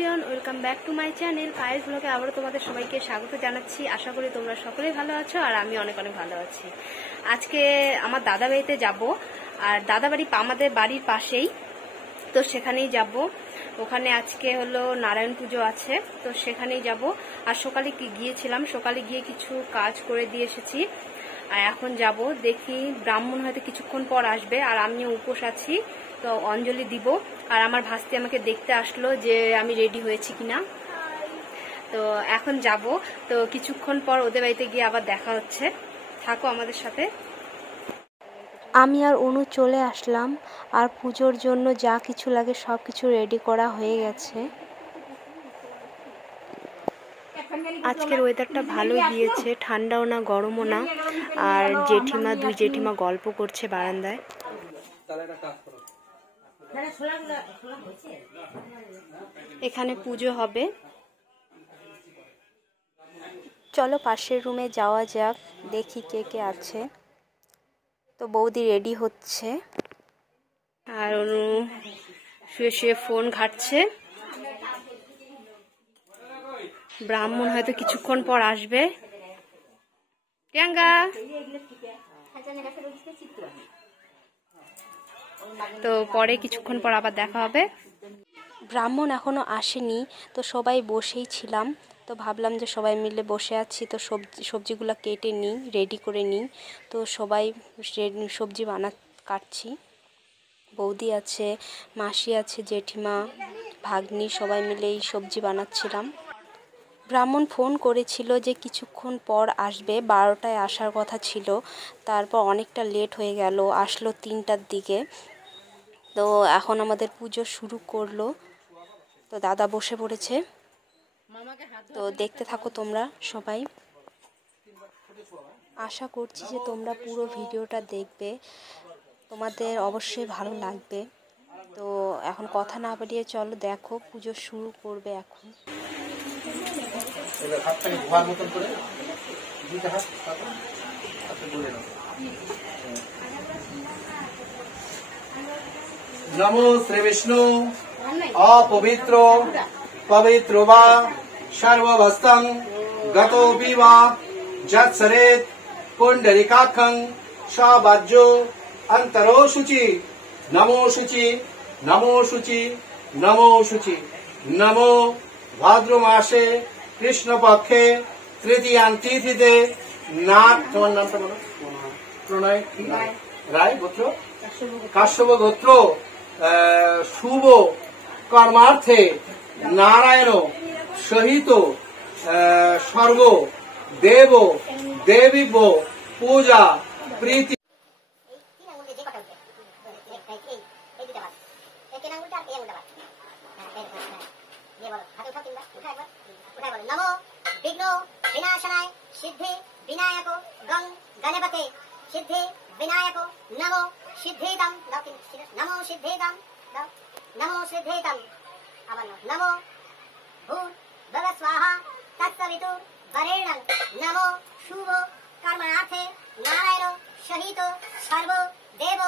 Everyone, welcome back to my channel Payesh ব্লগে আবারও তোমাদের সবাইকে স্বাগত জানাচ্ছি। আশা করি তোমরা সকলেই ভালো আছো আর আমি অনেক অনেক ভালো আছি। আজকে আমার দাদা বাড়িতে যাব, আর দাদা বাড়ি আমাদের বাড়ির পাশেই, তো সেখানেই যাব। ওখানে আজকে হলো নারায়ণ পুজো আছে, তো সেখানেই যাব। আর সকালে গিয়েছিলাম, সকালে গিয়ে কিছু কাজ করে দিয়ে এসেছি, আর এখন যাব। দেখি ব্রাহ্মণ হয়তো কিছুক্ষণ পর আসবে, আর আমিও উপোস আছি, তো অঞ্জলি দিব। আর আমার ভাস্তি আমাকে দেখতে আসলো যে আমি রেডি হয়েছি কিনা। তো এখন যাব, তো কিছুক্ষণ পর ওদের বাড়িতে গিয়ে আবার দেখা হচ্ছে। থাকো আমাদের সাথে। আমি আর অনু চলে আসলাম, আর পুজোর জন্য যা কিছু লাগে সব কিছু রেডি করা হয়ে গেছে। আজকের ওয়েদারটা ভালোই দিয়েছে, ঠান্ডাও না গরমও না। আর দুই জেঠিমা গল্প করছে বারান্দায়। এখানে পুজো হবে, চলো পাশের রুমে যাওয়া যাক, দেখি কে কে আছে। তো বৌদি রেডি হচ্ছে, আর অনু শুয়ে শুয়ে ফোন ঘাটছে। ব্রাহ্মণ হয়তো কিছুক্ষণ পর আসবে। প্রিয়াঙ্কা, তো পরে কিছুক্ষণ পর আবার দেখা হবে। ব্রাহ্মণ এখনো আসেনি, তো সবাই বসেই ছিলাম। তো ভাবলাম যে সবাই মিলে বসে আছি, তো সবজিগুলো কেটে নিই, রেডি করে নিই। তো সবাই সবজি কাটছি। বৌদি আছে, মাসি আছে, জেঠিমা, ভাগ্নি, সবাই মিলে এই সবজি বানাচ্ছিলাম। ব্রাহ্মণ ফোন করেছিল যে কিছুক্ষণ পর আসবে, 12টায় আসার কথা ছিল। তারপর অনেকটা লেট হয়ে গেল, আসলো 3টার দিকে। তো এখন আমাদের পুজো শুরু করলো, তো দাদা বসে পড়েছে। তো দেখতে থাকো তোমরা সবাই। আশা করছি যে তোমরা পুরো ভিডিওটা দেখবে, তোমাদের অবশ্যই ভালো লাগবে। তো এখন কথা না বাড়িয়ে চলো, দেখো পুজো শুরু করবে এখন। नमो श्री विष्णु अपवित्रो पवित्रो वा सर्ववस्तं गतोऽपि वा जत्सरेत् पुण्डरीकाक्षं सवाज्यो अन्तरो शुचि नमो शुचि नमो शुचि नमो शुचि। नमो भाद्र मासे कृष्ण पक्षे तृतीयांतिथिते नाथ তোমার নামটা বলো। প্রণয় রায় গোত্র, কাশ্যপ গোত্র, শুভ কর্মার্থে নারায়ণ সহিত স্বর্গ দেব দেবীব পূজা প্রীতি। नमो विघ्नो विनाशनाय सिद्धि विनायक गं गणपते सिद्धि विनायको नमो सिद्धेदम नमो सिद्धेदम नमो सिद्धेदम नमो भूत भव स्वाहा तत्सवितु वरेण्यं नमो शुभ कर्मणार्थे नारायण सहित सर्व देव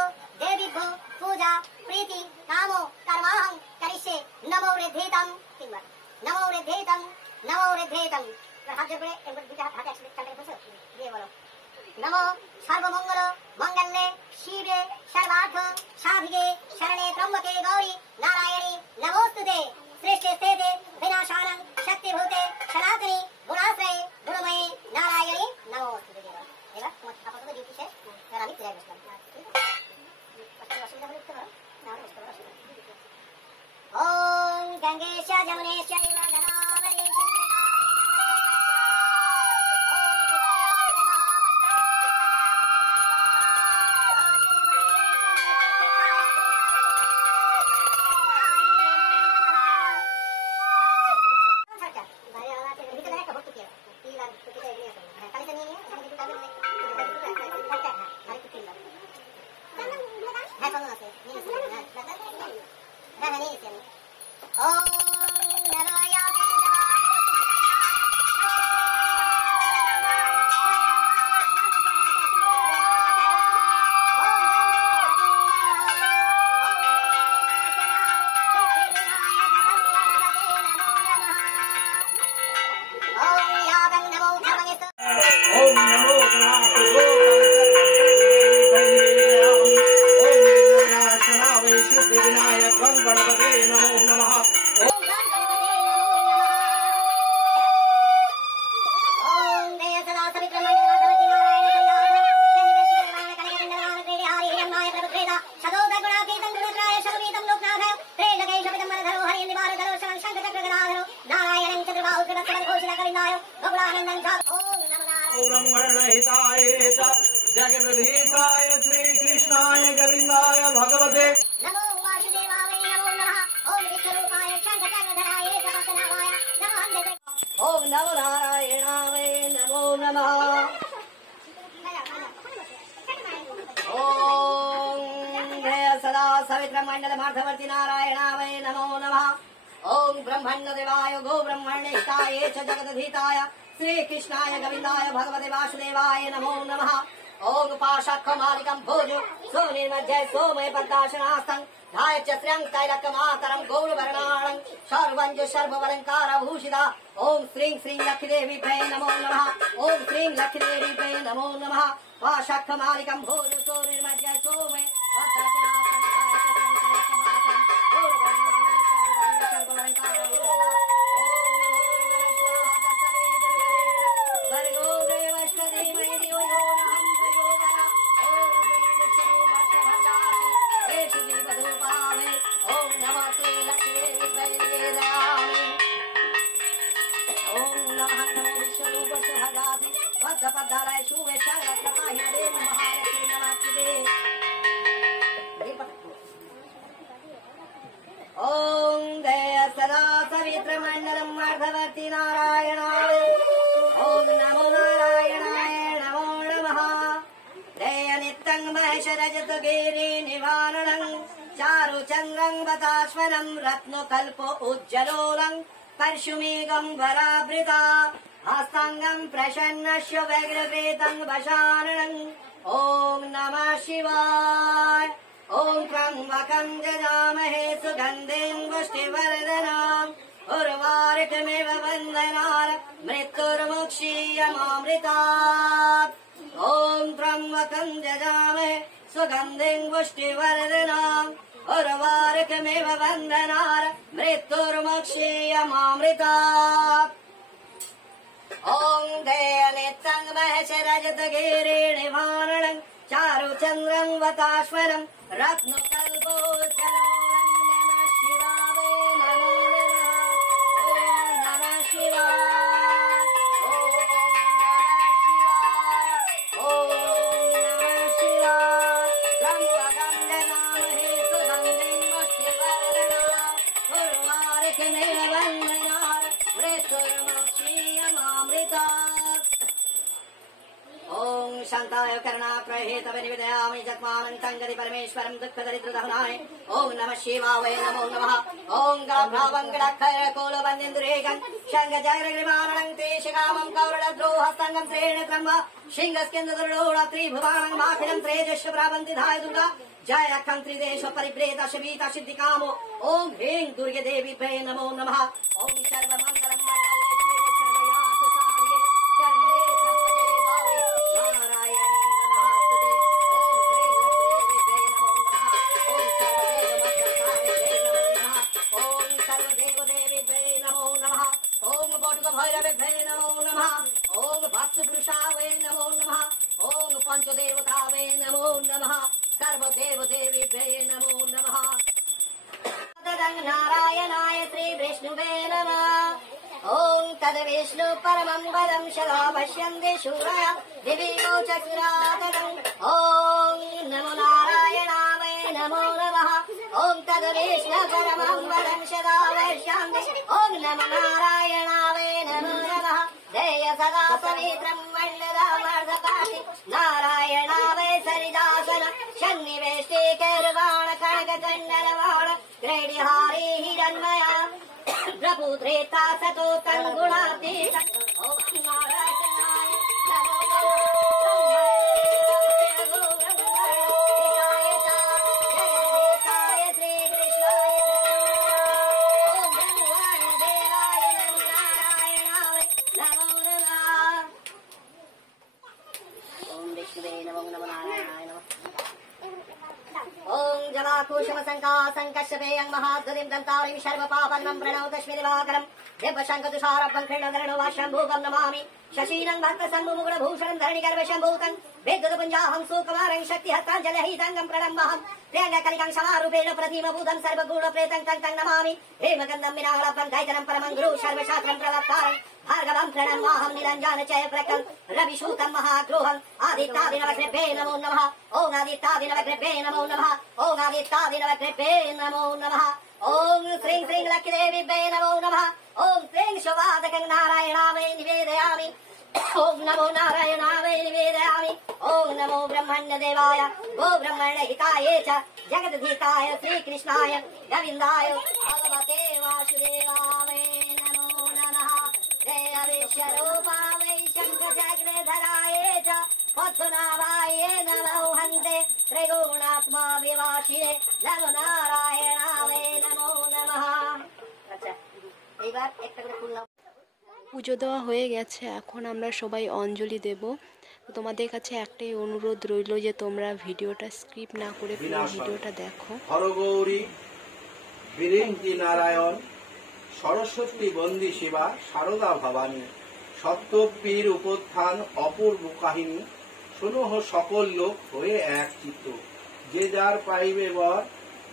देवीभ्यो पूजा प्रीति कामो कर्माहं करिष्ये नमो ऋद्धेदम नमो ऋद्धेदम नमो ऋद्धेदम। हाथ जोड़ করে একবার দুইটা হাতে একসাথে চালিয়ে বসো, দিয়ে বলো नमो सर्वमंगल मंगल्ये शिवे सर्वार्थ साधिके शरणे त्र्यंबके गौरी नारायणी नमोस्तुते श्रेष्ठे स्थिते विनाशानं शक्तिभूते सनातनी गुणाश्रये गुणमये नारायणी नमोस्तुते। এবার তোমার আপাতত ডিউটি শেষ, এবার আমি ফিরে আসলাম। অসুবিধা হলে উঠতে পারো, না হলে বসতে পারো। ওম গঙ্গেশ যমুনেশ চৈব গদাবরী औषधसमघोषणकरिणाय बकुलानन्दं च ॐ नमो नारायण ब्रह्मणहिताय जगद्हिताय श्रीकृष्णाय गोविन्दाय भगवते नमो वासुदेवाय नमो नमः ॐ विश्वरूपाय शङ्खचक्रधराय प्रपन्नाय नमः ॐ नमो नारायणाय नमो नमः ॐ जय सदा सवित्रमण्डलमार्थवर्ति नारायणाय नमो नमः ॐ ब्रह्मण्यदेवाय गो ब्रह्मण्यहिताय च जगदधीताय श्रीकृष्णाय गोविन्दाय भगवते वासुदेवाय नमो नमः ॐ पाशक्खमालिकं भोजो सोनिर्मज्जय सोमय पद्मासनास्तं ध्याय च श्रियं तैलकमाकरं गौरवर्णाणं सर्वञ्ज सर्ववलङ्कारभूषिता ॐ श्रीं श्रीं लक्ष्मीदेवीभ्यै नमो नमः ॐ श्रीं लक्ष्मीदेवीभ्यै नमो नमः पाशक्खमालिकं भोजो सोनिर्मज्जय सोमय पद्मासनास्तं ध्याय च श्रियं तैलकमाकरं गौरवर्णाणं सर्वञ्ज सर्ववलङ्कारभूषिता पद्मपद्मालय शुभे शरत्नपाहिने महालक्ष्मी नमस्ते ॐ जय सदा सवित्रमण्डलम् अर्धवर्ति नारायणाय ॐ नमो नारायणाय नमो नमः जय नित्यं महशरजतगिरि निवारणं चारुचन्द्रं वताश्वरं रत्नकल्प उज्ज्वलोलं परशुमेघं वरावृता हस्ताङ्गं प्रसन्नस्य व्यग्रकृतं वशारणं ॐ नमः शिवाय ॐ त्र्यम्बकं यजामहे सुगन्धिं पुष्टिवर्धनम् उर्वारुकमिव बन्धनात् मृत्युर्मुक्षीयमामृतात् ॐ त्र्यम्बकं यजामहे सुगन्धिं पुष्टिवर्धनम् उर्वारुकमिव बन्धनात् मृत्युर्मुक्षीयमामृतात् ॐ दयनित्यं महशरजतगिरि निवारणं चारुचन्द्रं वताश्वरं रत्नकल्पोज्ज्वलं नमः शिवाय नमो नमः शिवाय ॐ नमः शिवाय त्र्यम्बकं यजामहे सुगन्धिं पुष्टिवर्धनम् उर्वारुकमिव बन्धनात् मृत्युर्मुक्षीयमामृतात् ॐ शान्ताय करुणाप्रहेतवे निवेदयामि जग्मानन्तं गति परमेश्वरं दुःखदरिद्रदहनाय ॐ नमः शिवाय नमो नमः ॐ गलाभ्रावङ्गडक्षरकोलवन्द्यन्दुरेगं शङ्खचक्रग्रीवाणं तेशकामं कौरडद्रोहस्तङ्गं त्रेणत्रम्ब सिंहस्कन्ददुर्डोळ त्रिभुवाणं माखिलं त्रेजश्च प्रावन्तिधाय दुर्गा जय अखं त्रिदेश परिप्रेता शबीता सिद्धिकामो ॐ ह्रीं दुर्गे देवीभ्यै नमो नमः ॐ सर्वमङ्गलं मङ्गललक्ष्मी सर्वयातु सारिगे शरण्ये त्र्यम्बके गौरी नारायणी नमोस्तुते ॐ श्रीं लक्ष्मीदेव्यै नमो नमः ॐ सर्वदेवमत्सरायै नमो नमः ॐ सर्वदेवदेवीभ्यै नमो नमः ॐ बोटुकभैरवेभ्यै नमो नमः ॐ भक्तपुरुषाय नमो नमः ॐ पञ्चदेवतायै नमो नमः सर्वदेवदेवीभ्यै नमो नमः नारायणाय श्री विष्णुवे नमः ॐ तद्विष्णु परमं पदं सदा पश्यन्ति शूरय दिवि चक्षुरातकम् ॐ नमो नारायणाय नमो नमः ॐ तद्विष्णु परमं पदं सदा पश्यन्ति ॐ नमो नारायणाय नमो नमः जय सदा सवित्रं मण्डलमर्धपाशि नारायणाय सरिदासन सन्निवेष्टे कर्वाण कनककण्डलवाण ग्रैडिहारी हिरण्मया प्रपुत्रेता सतो तङ्गुणातीत ॐ नारायणाय नमो जगदीशाय श्रीकृष्णाय ॐ ब्रह्मण्यदेवाय नारायणाय नमो नमः ॐ विष्णुवे नमो नमो नारायणाय नमः ॐ जवाकुशमसङ्कासङ्कश्यपेयं महाद्वदिं दन्तारिं सर्वपापन्नं प्रणौतश्मी दिवाकरं देवशङ्कतुषारभं क्रीडधरणो वा शम्भुकं नमामि शशीनं भक्तसन्मुमुकुटभूषणं धरणिगर्भशम्भूतं वेद्युतपुञ्जाहं सुकुमारं शक्तिहस्ताञ्जलहितङ्गं प्रणम्यहं प्रियङ्गकलिकं समारूपेण प्रतिमभूतं सर्वगुणप्रेतं तं तं नमामि हेमगन्धं विनालपं दैतनं परमं गुरु सर्वशास्त्रं प्रवक्तारं भार्गवं प्रणम्याहं निरञ्जनचयप्रकं रविसूतं महाद्रोहम् आदित्यादिनवग्रेभ्ये नमो नमः ॐ आदित्यादिनवग्रेभ्ये नमो नमः ॐ आदित्यादिनवग्रेभ्ये नमो नमः ॐ श्रीं श्रीं लक्ष्मीदेवीभ्ये नमो नमः ॐ श्रीं शोभादकं नारायणावै निवेदयामि ॐ नमो नारायणावै निवेदयामि ॐ नमो ब्रह्मण्यदेवाय गो ब्रह्मण्यहिताय च जगद्धिताय श्रीकृष्णाय गोविन्दाय भगवते वासुदेवाय नमो नमः जय विश्वरूपाय शङ्खचक्रधराय च पद्मनाभाय नमो हन्ते त्रिगुणात्मा विवासिने नमो नारायणाय नमो नमः। আচ্ছা এইবার একটা করে ফুল নাও। পুজো দেওয়া হয়ে গেছে, এখন আমরা সবাই অঞ্জলি দেব। তো তোমাদের কাছে একটাই অনুরোধ রইল যে তোমরা ভিডিওটা স্কিপ না করে পুরো ভিডিওটা দেখো। হরগৌরী বিরিঞ্চি নারায়ণ সরস্বতী বন্দী শিবা শারদা ভবানী সত্যপীর উপত্থান অপূর্ব কাহিনী শুনহ সকল লোক হয়ে এক চিত্ত যে যার পাইবে বর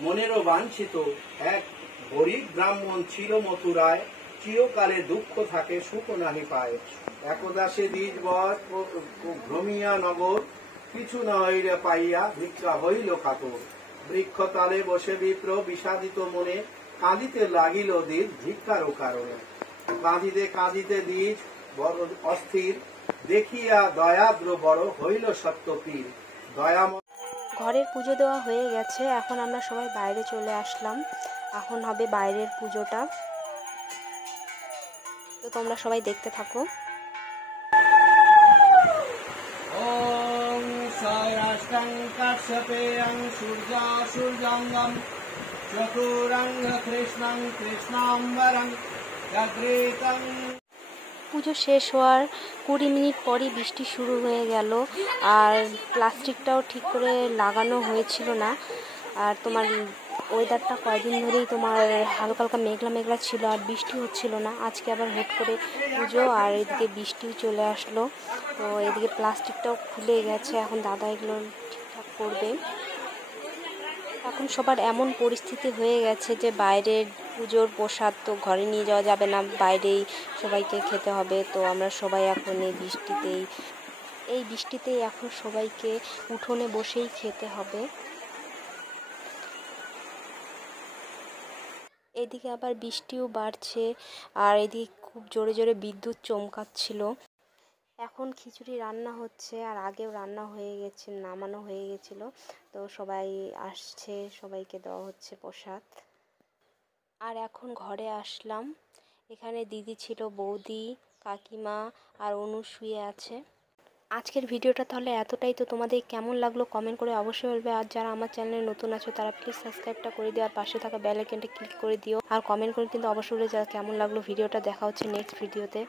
মনেরও বাঞ্ছিত এক গরিব ব্রাহ্মণ ছিল মথুরায় চিরকালে দুঃখ থাকে সুখ নাহি পায় একদা সে দ্বিজ বর ভ্রমিয়া নগর কিছু নইরে পাইয়া ভিক্ষা হইল কাতর বৃক্ষতলে বসে বিপ্র বিষাদিত মনে কাঁদিতে লাগিল দ্বিজ ভিক্ষারও কারণে কাঁদিতে কাঁদিতে দ্বিজ বড় অস্থির দেখিয়া দয়াদ্র বড় হইল সত্যপীর দয়াময়। ঘরের পুজো দেওয়া হয়ে গেছে, এখন আমরা সবাই বাইরে চলে আসলাম। এখন হবে বাইরের পুজোটা, তো তোমরা সবাই দেখতে থাকো। ওম সারাষ্টং কাশ্যপেয়ং সূর্যা সূর্যাঙ্গম চতুরঙ্গ কৃষ্ণং কৃষ্ণাম্বরং জাগ্রীতং। পুজো শেষ হওয়ার 20 মিনিট পরই বৃষ্টি শুরু হয়ে গেল, আর প্লাস্টিকটাও ঠিক করে লাগানো হয়েছিল না। আর তোমার ওয়েদারটা কয়েকদিন ধরেই তোমার হালকা হালকা মেঘলা মেঘলা ছিল, আর বৃষ্টি হচ্ছিল না। আজকে আবার হুট করে পুজো, আর এদিকে বৃষ্টিও চলে আসলো। তো এদিকে প্লাস্টিকটাও খুলে গেছে, এখন দাদা এগুলো ঠিকঠাক করবে। এখন সবার এমন পরিস্থিতি হয়ে গেছে যে বাইরের পুজোর প্রসাদ তো ঘরে নিয়ে যাওয়া যাবে না, বাইরেই সবাইকে খেতে হবে। তো আমরা সবাই এখন এই বৃষ্টিতেই এখন সবাইকে উঠোনে বসেই খেতে হবে। এদিকে আবার বৃষ্টিও বাড়ছে, আর এদিকে খুব জোরে জোরে বিদ্যুৎ চমকাচ্ছিল। এখন খিচুড়ি রান্না হচ্ছে, আর আগেও রান্না হয়ে গেছে, নামানো হয়ে গেছিলো। তো সবাই আসছে, সবাইকে দেওয়া হচ্ছে প্রসাদ। আর এখন ঘরে আসলাম, এখানে দিদি ছিল, বৌদি, কাকিমা আর অনু শুয়ে আছে। আজকের ভিডিওটা তাহলে এতটাই। তো তোমাদের কেমন লাগলো কমেন্ট করে অবশ্যই বলবে। আর যারা আমার চ্যানেলে নতুন আছো তারা প্লিজ সাবস্ক্রাইবটা করে দিও, আর পাশে থাকা বেল আইকনটা ক্লিক করে দিও। আর কমেন্ট করে কিন্তু অবশ্যই বলে যারা কেমন লাগলো ভিডিওটা। দেখা হচ্ছে নেক্সট ভিডিওতে।